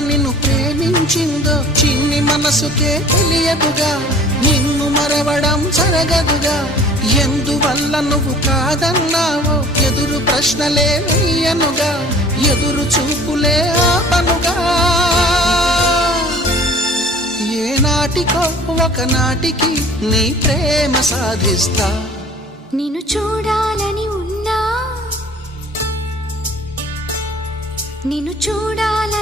నిన్ను ప్రేమించిందో చిన్ని మనసుకే తెలియదుగా. నిన్ను మరవడం జరగదుగా. ఎందువల్ల నువ్వు కాదన్నావో ఎదురు ప్రశ్నలే వేయనుగా. ఎదురు చూపులే ఆపనుగా. ఏనాటికో ఒకనాటికి నీ ప్రేమ సాధిస్తా. నిన్ను చూడాలని ఉన్నా, నిన్ను చూడాలని